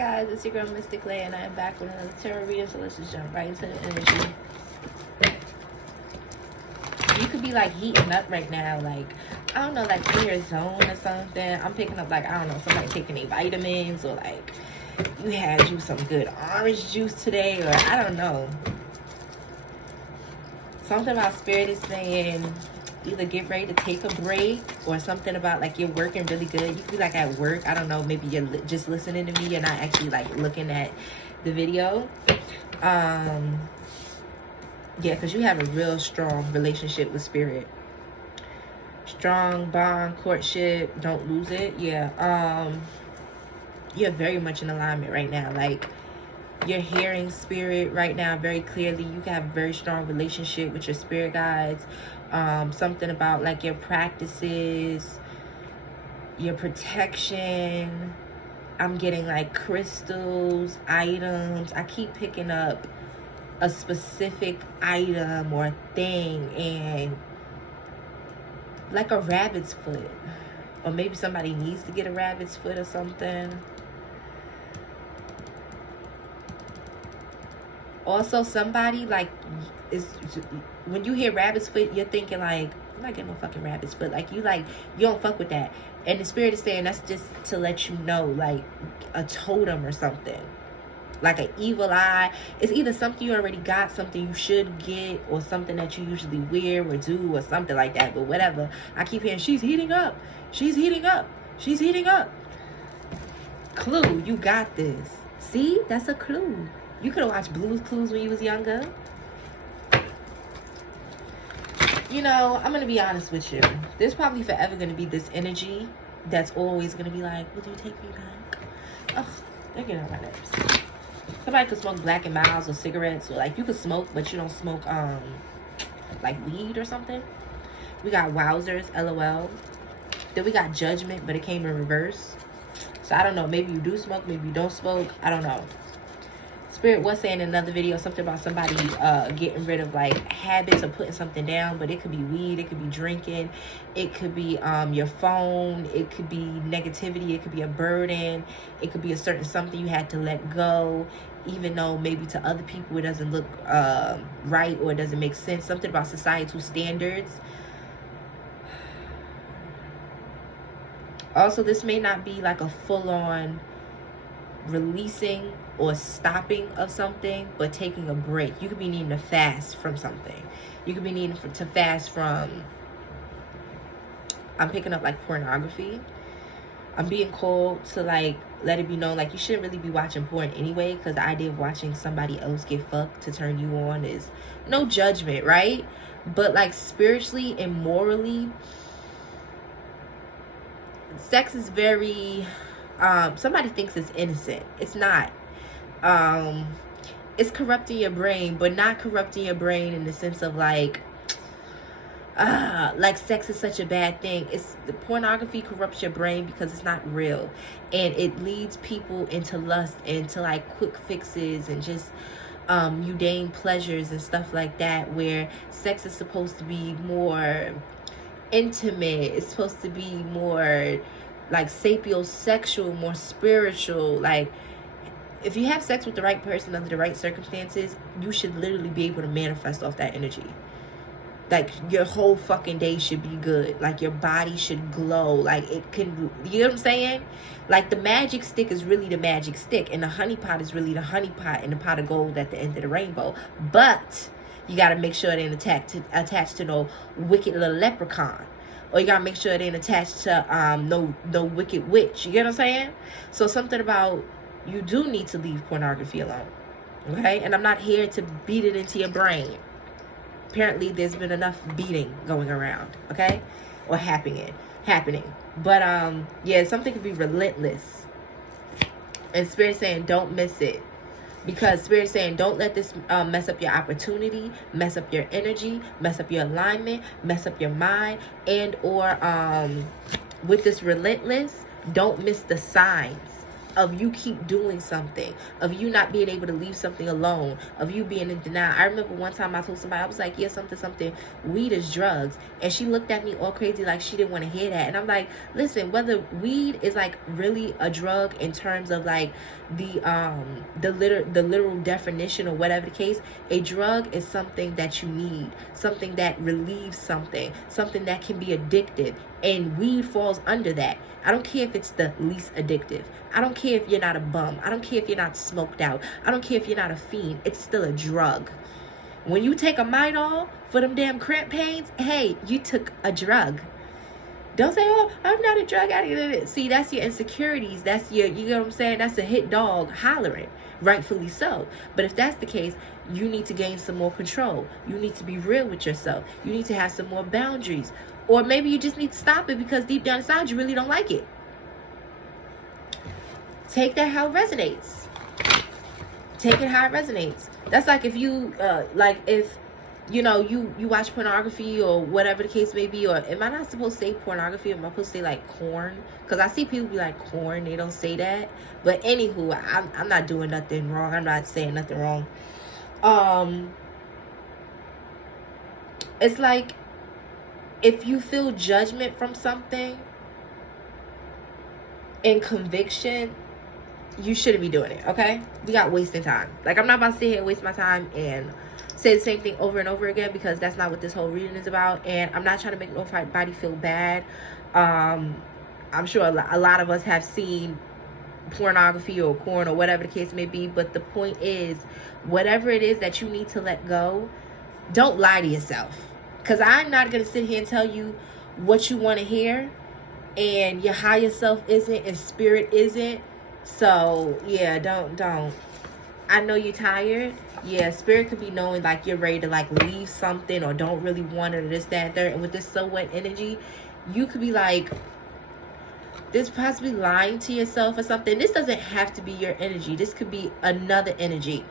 guys, it's your girl Mystic Lay, and I am back with another tarot reading. So let's just jump right into the energy. You could be like heating up right now, like I don't know, like in your zone or something. I'm picking up like, I don't know, somebody taking their vitamins, or like you had you some good orange juice today, or I don't know. Something about spirit is saying either get ready to take a break, or something about like you're working really good. You could be like at work, I don't know, maybe you're just listening to me, you're not actually like looking at the video. Yeah, because you have a real strong relationship with spirit. Strong bond, courtship, don't lose it. Yeah, you're very much in alignment right now. Like, you're hearing spirit right now very clearly. You can have a very strong relationship with your spirit guides. Something about like your practices, your protection. I'm getting like crystals, items. I keep picking up a specific item or thing, and like a rabbit's foot, or maybe somebody needs to get a rabbit's foot or something. Also, somebody like is, when you hear rabbit's foot, you're thinking like, I'm not getting no fucking rabbit's foot. Like you don't fuck with that. And the spirit is saying that's just to let you know, like a totem or something. Like an evil eye. It's either something you already got, something you should get, or something that you usually wear or do, or something like that. But whatever. I keep hearing, she's heating up. She's heating up. She's heating up. Clue, you got this. See? That's a clue. You could have watched Blue's Clues when you was younger. You know, I'm going to be honest with you. There's probably forever going to be this energy that's always going to be like, will you take me back? Ugh, they're getting on my nerves. Somebody could smoke Black and Milds or cigarettes, or like you could smoke, but you don't smoke like weed or something. We got wowzers, LOL. Then we got judgment, but it came in reverse. So I don't know. Maybe you do smoke, maybe you don't smoke. I don't know. Spirit was saying in another video something about somebody getting rid of like habits or putting something down, but it could be weed, it could be drinking, it could be your phone, it could be negativity, it could be a burden, it could be a certain something you had to let go, even though maybe to other people it doesn't look right, or it doesn't make sense. Something about societal standards. Also, this may not be like a full-on releasing or stopping of something, but taking a break. You could be needing to fast from something. You could be needing to fast from, I'm picking up like pornography. I'm being called to like let it be known like you shouldn't really be watching porn anyway, because the idea of watching somebody else get fucked to turn you on is no judgment, right? But like spiritually and morally, sex is very somebody thinks it's innocent. It's not. It's corrupting your brain, but not corrupting your brain in the sense of like sex is such a bad thing. It's the pornography corrupts your brain because it's not real, and it leads people into lust, into like quick fixes, and just mundane pleasures and stuff like that, where sex is supposed to be more intimate. It's supposed to be more like sapiosexual, more spiritual. Like, if you have sex with the right person under the right circumstances, you should literally be able to manifest off that energy. Like, your whole fucking day should be good. Like, your body should glow. Like, it can, you know what I'm saying? Like, the magic stick is really the magic stick, and the honey pot is really the honey pot, and the pot of gold at the end of the rainbow. But you got to make sure it ain't attached to no wicked little leprechaun. Or you gotta make sure it ain't attached to no wicked witch. You get what I'm saying? So something about, you do need to leave pornography alone. Okay? And I'm not here to beat it into your brain. Apparently there's been enough beating going around. Okay? Or happening. But yeah, something could be relentless. And Spirit saying don't miss it. Because Spirit is saying, don't let this mess up your opportunity, mess up your energy, mess up your alignment, mess up your mind, and or with this relentless, don't miss the signs. of you keep doing something, of you not being able to leave something alone, of you being in denial. I remember one time I told somebody, I was like, yeah, something, weed is drugs. And she looked at me all crazy like she didn't want to hear that. And I'm like, listen, whether weed is like really a drug in terms of like the literal definition or whatever the case, a drug is something that you need, something that relieves something that can be addictive. And weed falls under that. I don't care if it's the least addictive. I don't care if you're not a bum. I don't care if you're not smoked out. I don't care if you're not a fiend. It's still a drug. When you take a Midol for them damn cramp pains, hey, you took a drug. Don't say, oh, I'm not a drug addict. See, that's your insecurities. That's your, you know what I'm saying? That's a hit dog hollering. Rightfully so. But if that's the case, you need to gain some more control. You need to be real with yourself. You need to have some more boundaries. Or maybe you just need to stop it because deep down inside you really don't like it. Take that how it resonates. Take it how it resonates. That's like if you, if, you know, you watch pornography or whatever the case may be, or am I not supposed to say pornography? Am I supposed to say like corn? Because I see people be like corn, they don't say that. But anywho, I'm not doing nothing wrong. I'm not saying nothing wrong. It's like if you feel judgment from something and conviction, you shouldn't be doing it, okay? We got wasting time. Like, I'm not about to sit here and waste my time and say the same thing over and over again, because that's not what this whole reading is about. And I'm not trying to make nobody feel bad. I'm sure a lot of us have seen pornography or porn or whatever the case may be. But the point is, whatever it is that you need to let go, don't lie to yourself. Because I'm not going to sit here and tell you what you want to hear, and your higher self isn't, and spirit isn't. So, yeah, don't. I know you're tired. Yeah, spirit could be knowing like you're ready to like leave something or don't really want it or this, that, and third. And with this so what energy, you could be like, this possibly lying to yourself or something. This doesn't have to be your energy. This could be another energy.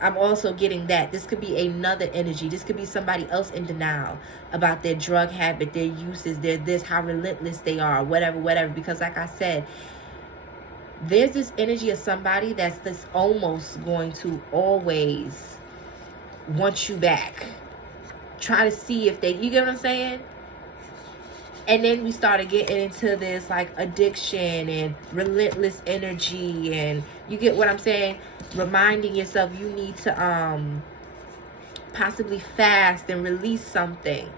I'm also getting that. This could be another energy. This could be somebody else in denial about their drug habit, their uses, their this, how relentless they are, whatever. Because like I said, there's this energy of somebody that's this almost going to always want you back. Try to see if they, you get what I'm saying? And then we started getting into this like addiction and relentless energy, and you get what I'm saying? Reminding yourself you need to possibly fast and release something.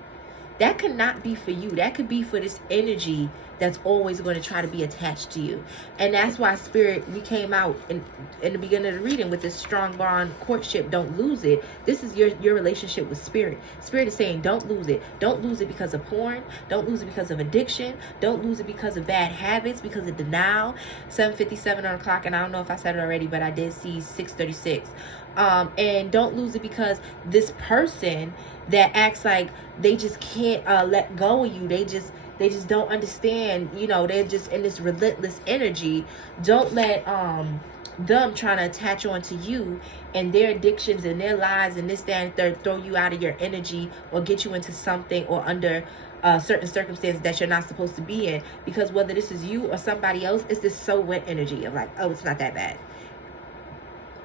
That could not be for you. That could be for this energy that's always going to try to be attached to you. And that's why spirit, we came out in the beginning of the reading with this strong bond courtship. Don't lose it. This is your relationship with spirit. Spirit is saying don't lose it. Don't lose it because of porn. Don't lose it because of addiction. Don't lose it because of bad habits, because of denial. 7:57 on the clock, and I don't know if I said it already, but I did see 6:36. And don't lose it because this person that acts like they just can't let go of you, they just don't understand, you know, they're just in this relentless energy. Don't let them trying to attach on to you and their addictions and their lies and this, that, and third throw you out of your energy or get you into something or under certain circumstances that you're not supposed to be in. Because whether this is you or somebody else, it's this so wet energy of like, oh, it's not that bad.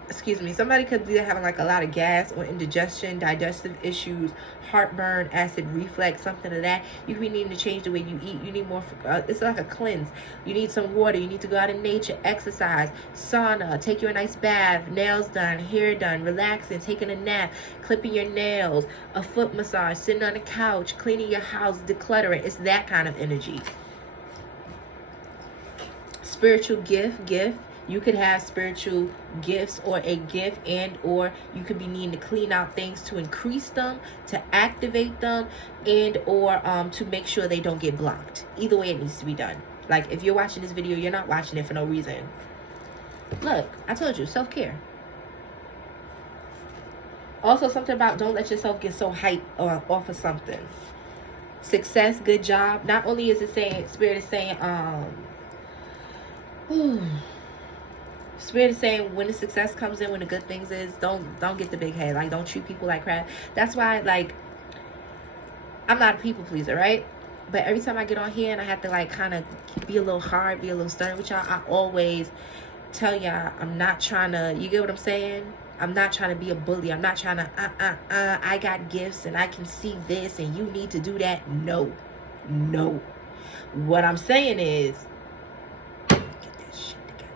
Excuse me, somebody could be having like a lot of gas or indigestion, digestive issues, heartburn, acid reflux, something of that. You could be needing to change the way you eat. You need more, it's like a cleanse. You need some water. You need to go out in nature, exercise, sauna, take you a nice bath, nails done, hair done, relaxing, taking a nap, clipping your nails, a foot massage, sitting on the couch, cleaning your house, decluttering. It's that kind of energy. Spiritual gift. You could have spiritual gifts or a gift, and or you could be needing to clean out things to increase them, to activate them, and or to make sure they don't get blocked. Either way, it needs to be done. Like if you're watching this video, you're not watching it for no reason. Look, I told you, self-care. Also, something about don't let yourself get so hyped off of something. Success, good job. Not only is it saying, spirit is saying, spirit is saying when the success comes in, when the good things is, don't get the big head. Like, don't treat people like crap. That's why, like, I'm not a people pleaser, right? But every time I get on here and I have to like kind of be a little hard, be a little stern with y'all, I always tell y'all I'm not trying to, you get what I'm saying? I'm not trying to be a bully. I'm not trying to, I got gifts and I can see this and you need to do that. No, no. What I'm saying is, get that shit together.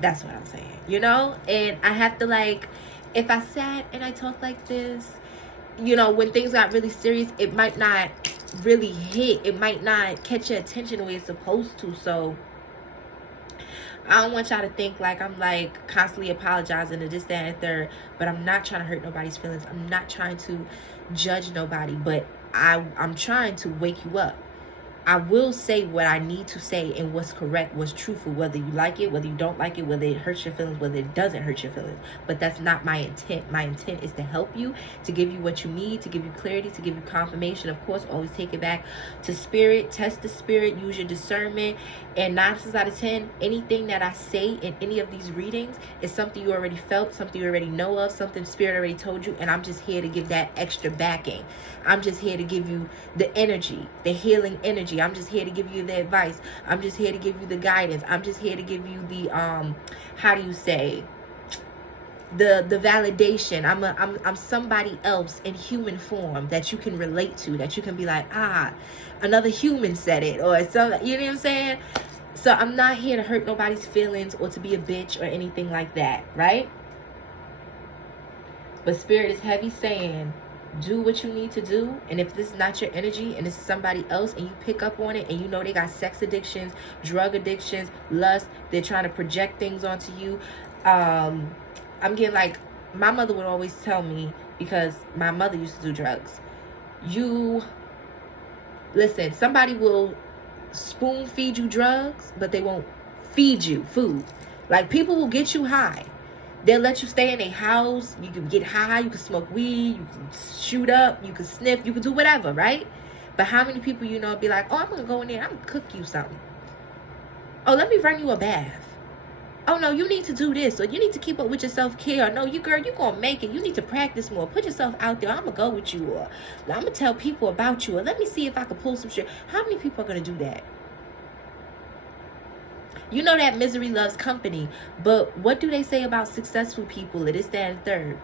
That's what I'm saying, you know? And I have to like, if I sat and I talk like this, you know, when things got really serious, it might not really hit. It might not catch your attention the way it's supposed to. So I don't want y'all to think like I'm like constantly apologizing to this, that, and third. But I'm not trying to hurt nobody's feelings. I'm not trying to judge nobody. But I'm trying to wake you up. I will say what I need to say and what's correct, what's truthful, whether you like it, whether you don't like it, whether it hurts your feelings, whether it doesn't hurt your feelings. But that's not my intent. My intent is to help you, to give you what you need, to give you clarity, to give you confirmation. Of course, always take it back to spirit, test the spirit, use your discernment. And 9 times out of 10, anything that I say in any of these readings is something you already felt, something you already know of, something spirit already told you. And I'm just here to give that extra backing. I'm just here to give you the energy, the healing energy. I'm just here to give you the advice. I'm just here to give you the guidance. I'm just here to give you the how do you say, the validation. I'm somebody else in human form that you can relate to, that you can be like, another human said it, or some, you know what I'm saying? So I'm not here to hurt nobody's feelings or to be a bitch or anything like that, right? But spirit is heavy saying, do what you need to do. And if this is not your energy and this is somebody else and you pick up on it and you know they got sex addictions, drug addictions, lust, they're trying to project things onto you. I'm getting like, my mother would always tell me, because my mother used to do drugs, you listen, somebody will spoon feed you drugs, but they won't feed you food. Like, people will get you high. They'll let you stay in a house. You can get high. You can smoke weed. You can shoot up. You can sniff. You can do whatever, right? But how many people you know be like, oh, I'm going to go in there. I'm going to cook you something. Oh, let me run you a bath. Oh, no, you need to do this. Or you need to keep up with your self-care. Or no, you girl, you're going to make it. You need to practice more. Put yourself out there. I'm going to go with you. Or I'm going to tell people about you. Or let me see if I can pull some shit. How many people are going to do that? You know that misery loves company. But what do they say about successful people? It is that and third.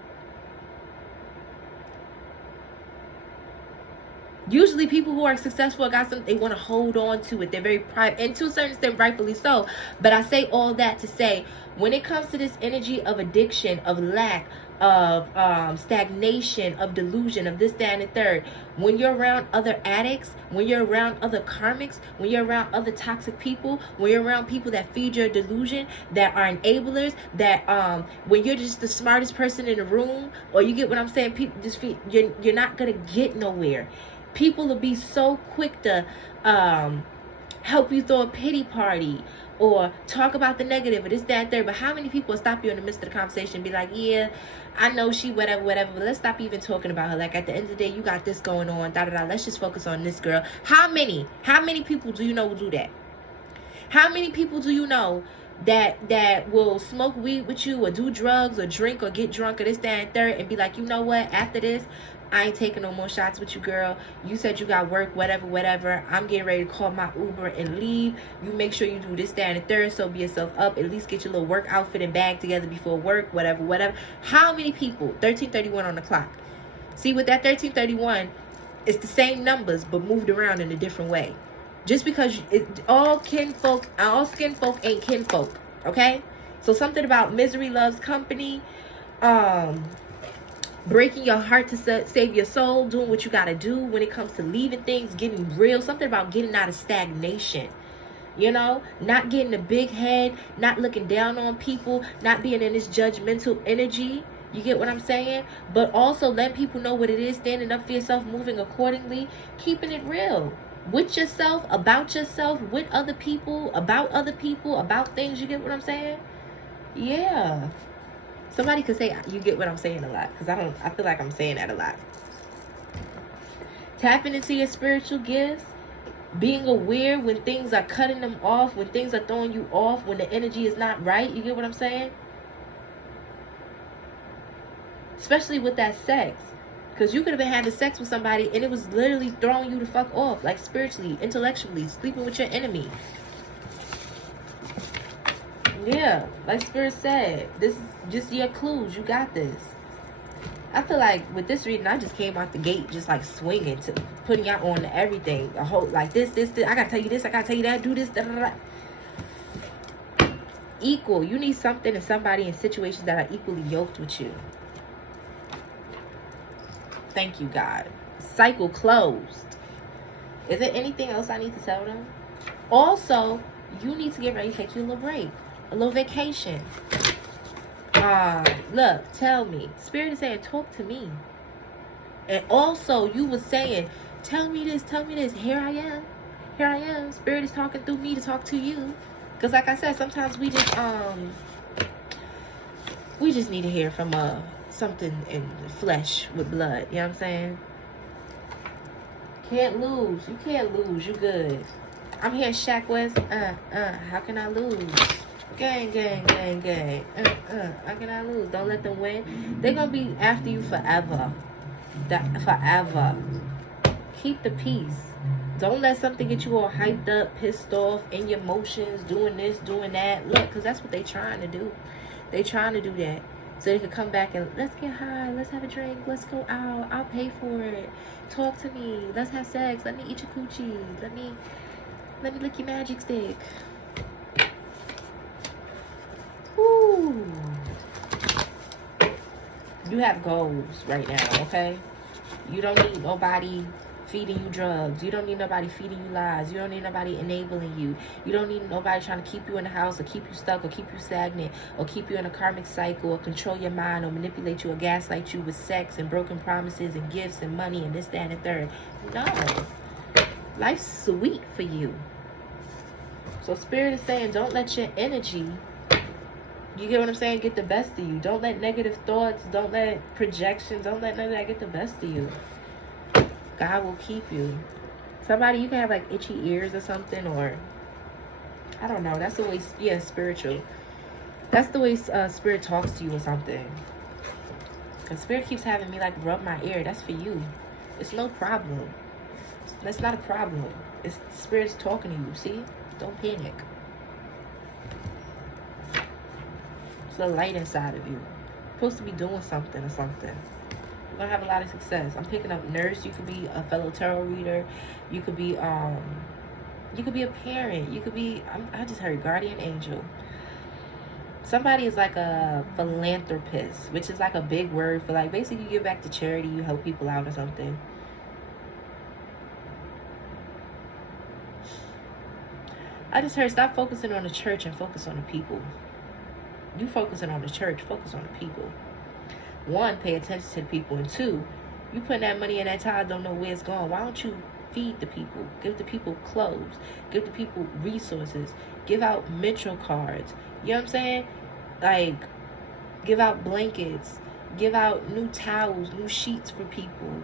Usually people who are successful got something they want to hold on to it. They're very private, and to a certain extent rightfully so. But I say all that to say, when it comes to this energy of addiction, of lack, of stagnation, of delusion, of this, that, and the third, when you're around other addicts, when you're around other karmics, when you're around other toxic people, when you're around people that feed your delusion, that are enablers, that when you're just the smartest person in the room, or you get what I'm saying, people just feed, you're not gonna get nowhere. People will be so quick to help you throw a pity party or talk about the negative or this, that, third. But how many people will stop you in the midst of the conversation and be like, yeah, I know she whatever, but let's stop even talking about her. Like, at the end of the day, you got this going on, let's just focus on this girl. How many people do you know will do that? How many people do you know that will smoke weed with you or do drugs or drink or get drunk or this, that, and third, and be like, you know what, after this, I ain't taking no more shots with you, girl. You said you got work, whatever. I'm getting ready to call my Uber and leave. You make sure you do this, that, and the third. So be yourself up. At least get your little work outfit and bag together before work, whatever. How many people? 1331 on the clock. See, with that 1331, it's the same numbers, but moved around in a different way. Just because all skin folk ain't kinfolk, okay? So something about misery loves company, breaking your heart to save your soul, doing what you got to do when it comes to leaving things, getting real, something about getting out of stagnation, you know, not getting a big head, not looking down on people, not being in this judgmental energy. You get what I'm saying? But also letting people know what it is, standing up for yourself, moving accordingly, keeping it real with yourself, with other people, about things. You get what I'm saying? Yeah. Somebody could say, you get what I'm saying a lot, because I feel like I'm saying that a lot. Tapping into your spiritual gifts, being aware when things are cutting them off, when things are throwing you off, when the energy is not right. You get what I'm saying? Especially with that sex. Because you could have been having sex with somebody and it was literally throwing you the fuck off, like spiritually, intellectually, sleeping with your enemy. Yeah, like Spirit said, this is just your clues. You got this. I feel like with this reading, I just came out the gate just like swinging, to putting y'all on to everything. A whole, like this. I gotta tell you this, I gotta tell you that, do this, da da da. Equal. You need something and somebody in situations that are equally yoked with you. Thank you, God. Cycle closed. Is there anything else I need to tell them? Also, you need to get ready to take you a little break. A little vacation. Look, tell me. Spirit is saying, talk to me. And also, you was saying, tell me this, tell me this. Here I am. Here I am. Spirit is talking through me to talk to you. Because like I said, sometimes we just need to hear from something in the flesh with blood. You know what I'm saying? Can't lose. You can't lose. You good. I'm here, Shaq West. How can I lose? Gang, gang, gang, gang. How can I lose? Don't let them win. They're gonna be after you forever. Forever. Keep the peace. Don't let something get you all hyped up, pissed off, in your emotions, doing this, doing that. Look, because that's what they're trying to do. They're trying to do that. So they can come back and let's get high, let's have a drink, let's go out, I'll pay for it. Talk to me, let's have sex, let me eat your coochie, let me lick your magic stick. Woo. You have goals right now, okay? You don't need nobody feeding you drugs. You don't need nobody feeding you lies. You don't need nobody enabling you. You don't need nobody trying to keep you in the house or keep you stuck or keep you stagnant or keep you in a karmic cycle or control your mind or manipulate you or gaslight you with sex and broken promises and gifts and money and this, that, and the third. No. Life's sweet for you. So Spirit is saying, don't let your energy, you get what I'm saying, get the best of you. Don't let negative thoughts, don't let projections, don't let none of that get the best of you. God will keep you. Somebody, you can have like itchy ears or something, or I don't know. That's the way, yeah, spiritual. That's the way Spirit talks to you or something. Because Spirit keeps having me like rub my ear. That's for you. It's no problem. That's not a problem. It's Spirit's talking to you. See? Don't panic. It's a light inside of you. You're supposed to be doing something or something. You're gonna have a lot of success. I'm picking up nurse. You could be a fellow tarot reader. You could be a parent. You could be, I just heard guardian angel. Somebody is like a philanthropist, which is like a big word for like basically you give back to charity, you help people out or something. I just heard stop focusing on the church and focus on the people. You focusing on the church, focus on the people. One, pay attention to the people. And two, you putting that money in that tide, don't know where it's going. Why don't you feed the people? Give the people clothes. Give the people resources. Give out Metro cards. You know what I'm saying? Like, give out blankets. Give out new towels, new sheets for people.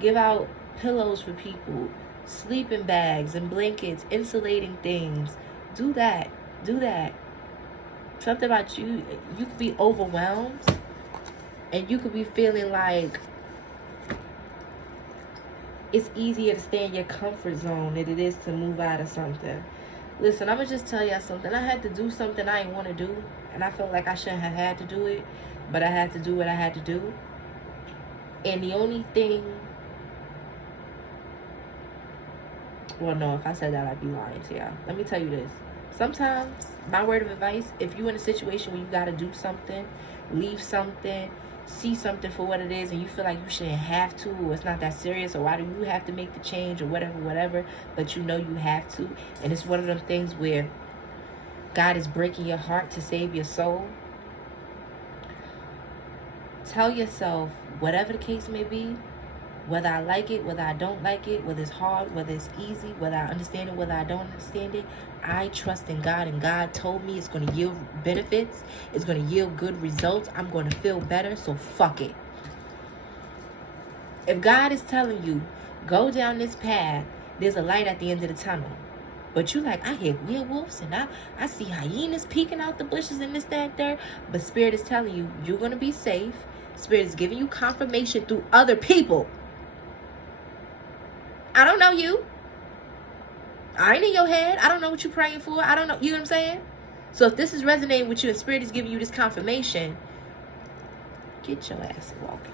Give out pillows for people. Sleeping bags and blankets, insulating things. Do that. Do that. Something about you could be overwhelmed. And you could be feeling like it's easier to stay in your comfort zone than it is to move out of something. Listen, I'm going to just tell y'all something. I had to do something I didn't want to do. And I felt like I shouldn't have had to do it. But I had to do what I had to do. And the only thing... Well, no, if I said that, I'd be lying to y'all. Let me tell you this. Sometimes, my word of advice, if you're in a situation where you got to do something, leave something, see something for what it is, and you feel like you shouldn't have to, or it's not that serious, or why do you have to make the change, or whatever, but you know you have to, and it's one of them things where God is breaking your heart to save your soul. Tell yourself, whatever the case may be, whether I like it, whether I don't like it, whether it's hard, whether it's easy, whether I understand it, whether I don't understand it, I trust in God, and God told me it's going to yield benefits, it's going to yield good results, I'm going to feel better, so fuck it. If God is telling you, go down this path, there's a light at the end of the tunnel, but you like, I hear werewolves, and I see hyenas peeking out the bushes and this, that, and there, but Spirit is telling you, you're going to be safe, Spirit is giving you confirmation through other people. I don't know you. I ain't in your head. I don't know what you're praying for. I don't know. You know what I'm saying? So if this is resonating with you and Spirit is giving you this confirmation, get your ass walking.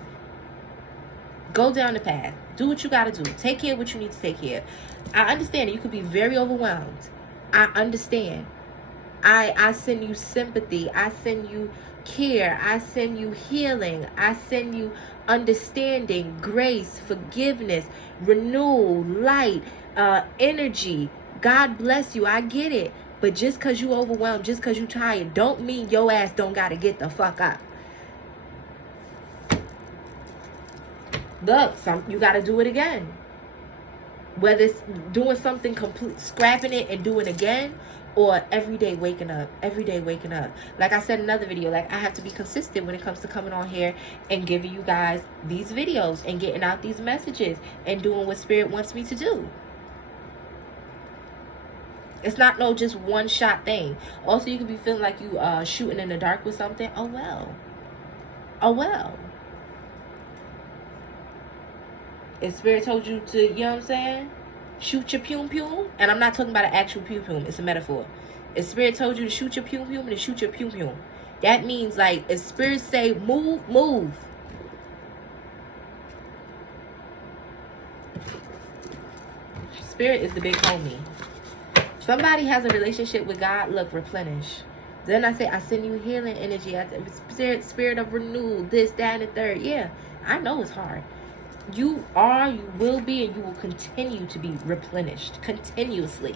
Go down the path. Do what you got to do. Take care of what you need to take care of. I understand that you could be very overwhelmed. I understand. I send you sympathy. I send you care. I send you healing. I send you understanding, grace, forgiveness, renewal, light, energy. God bless you. I get it. But just because you overwhelmed, just because you tired, don't mean your ass don't got to get the fuck up. Look, you got to do it again. Whether it's doing something complete, scrapping it and doing it again, or every day waking up. Every day waking up. Like I said in another video, like I have to be consistent when it comes to coming on here and giving you guys these videos and getting out these messages and doing what Spirit wants me to do. It's not no just one shot thing. Also, you could be feeling like you shooting in the dark with something. Oh well. Oh well. If Spirit told you to, you know what I'm saying, shoot your pum-pum, and I'm not talking about an actual pum-pum, it's a metaphor. If Spirit told you to shoot your pum-pum, then shoot your pum-pum. That means, like, if Spirit say move, move. Spirit is the big homie. Somebody has a relationship with God, look, replenish. Then I say, I send you healing energy. Spirit of renewal, this, that, and the third. Yeah, I know it's hard. You are, you will be, and you will continue to be replenished continuously.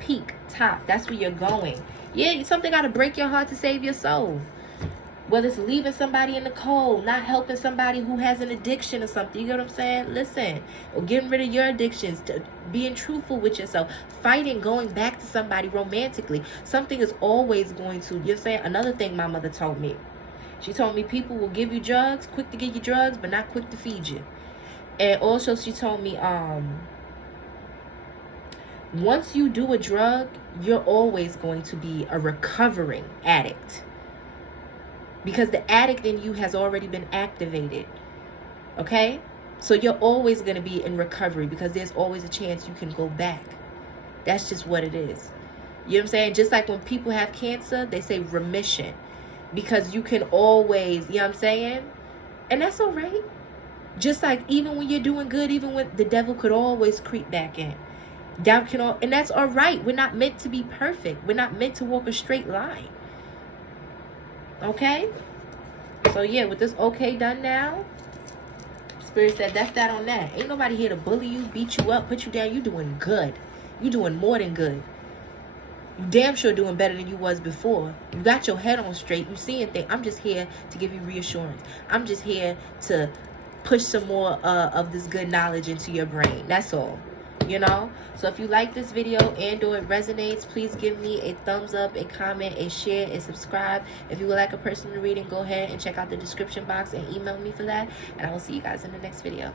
Peak, top, that's where you're going. Yeah, something got to break your heart to save your soul. Whether it's leaving somebody in the cold, not helping somebody who has an addiction or something. You get what I'm saying? Listen. Or getting rid of your addictions. Being truthful with yourself. Fighting, going back to somebody romantically. Something is always going to, you know what I'm saying? Another thing my mother told me. She told me people will give you drugs, quick to give you drugs, but not quick to feed you. And also she told me, once you do a drug, you're always going to be a recovering addict. Because the addict in you has already been activated. Okay? So you're always going to be in recovery because there's always a chance you can go back. That's just what it is. You know what I'm saying? Just like when people have cancer, they say remission. Because you can always, you know what I'm saying? And that's all right. Just like even when you're doing good, even when the devil could always creep back in. Doubt can all, and that's all right. We're not meant to be perfect. We're not meant to walk a straight line. Okay? So yeah, with this okay done now, Spirit said that's that on that. Ain't nobody here to bully you, beat you up, put you down. You doing good. You doing more than good. You damn sure doing better than you was before. You got your head on straight. You seeing things. I'm just here to give you reassurance. I'm just here to push some more of this good knowledge into your brain. That's all. You know? So if you like this video and or it resonates, please give me a thumbs up, a comment, a share, and subscribe. If you would like a personal reading, go ahead and check out the description box and email me for that. And I will see you guys in the next video.